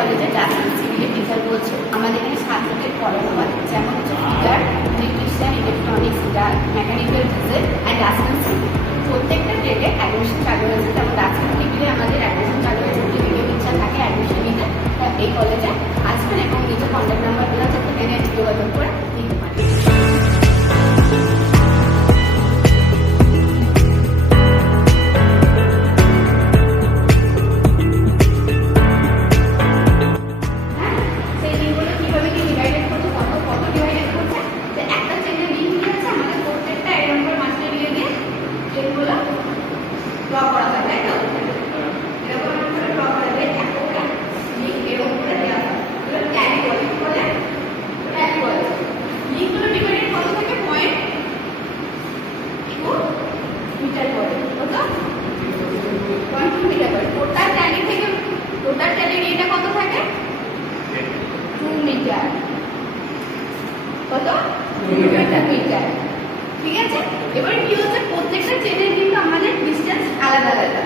কলেজে doctor সিভিলের teacher বলছো। আমাদের এখানে ছাত্রদের পড়ানো হয়, যেমন হচ্ছে fitter, electrician, electronics, mechanical, diesel and dustbin. প্রত্যেকটা ট্রেডে অ্যাডমিশন চালু হয়েছে, যেমন ডাস্টবিন ডিগ্রি আমাদের অ্যাডমিশন চালু হয়েছে। যদি কেউ ইচ্ছা থাকে অ্যাডমিশন নিতে, এই কলেজে আসবেন এবং নিজের কন্ট্যাক্ট নাম্বারগুলো হচ্ছে এখানে যোগাযোগ করে নিতে পারেন। ড্র করা হয়, তাই তো? এরকম করে ড্র করা যায়, একটা লিঙ্ক এরকম করে দেওয়া হয়। এগুলো ট্যাগ বলে, কি বলে? ট্যাগ বলে। লিঙ্কগুলো ডিভাইডেড কত থেকে পয়েন্ট 2 মিটার করে, কত? 0.2 মিটার করে। টোটাল ট্যাগের এটা কত থাকে? 2 মিটার। কত? 2 মিটার। ঠিক আছে? এবার কি হচ্ছে, প্রত্যেকটা চেনের কিন্তু আমাদের ডিসটেন্স আলাদা আলাদা।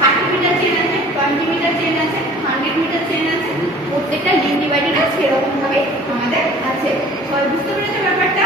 30 মিটার চেন আছে, 20 মিটার চেন আছে, 100 মিটার চেন আছে। প্রত্যেকটা লিঙ্ক ডিভাইডেড আছে, সেরকম ভাবে আমাদের আছে। সবাই বুঝতে পেরেছো ব্যাপারটা?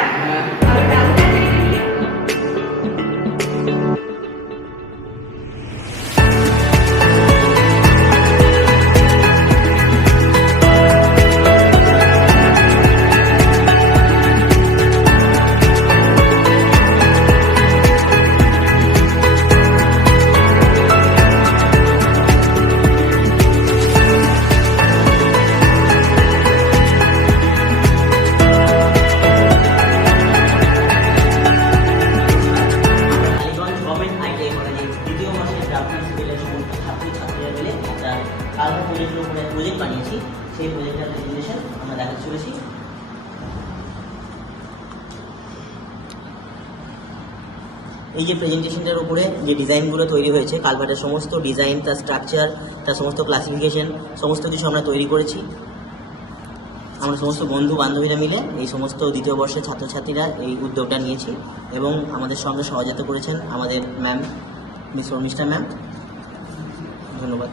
কালকে প্রজেক্টের উপরে প্রজেক্ট বানিয়েছি, সেই প্রজেক্টের প্রেজেন্টেশন আমরা দেখাতে চলেছি। এই যে প্রেজেন্টেশনটার উপরে যে ডিজাইনগুলো তৈরি হয়েছে, কালভার্টের সমস্ত ডিজাইন, তার স্ট্রাকচার, তার সমস্ত ক্লাসিফিকেশন, সমস্ত কিছু আমরা তৈরি করেছি। আমরা সমস্ত বন্ধু বান্ধবীরা মিলে এই সমস্ত দ্বিতীয় বর্ষের ছাত্রছাত্রীরা এই উদ্যোগটা নিয়েছি এবং আমাদের সঙ্গে সহযোগিতা করেছেন আমাদের ম্যাম, মিস শর্মিষ্ঠা ম্যাম। ধন্যবাদ।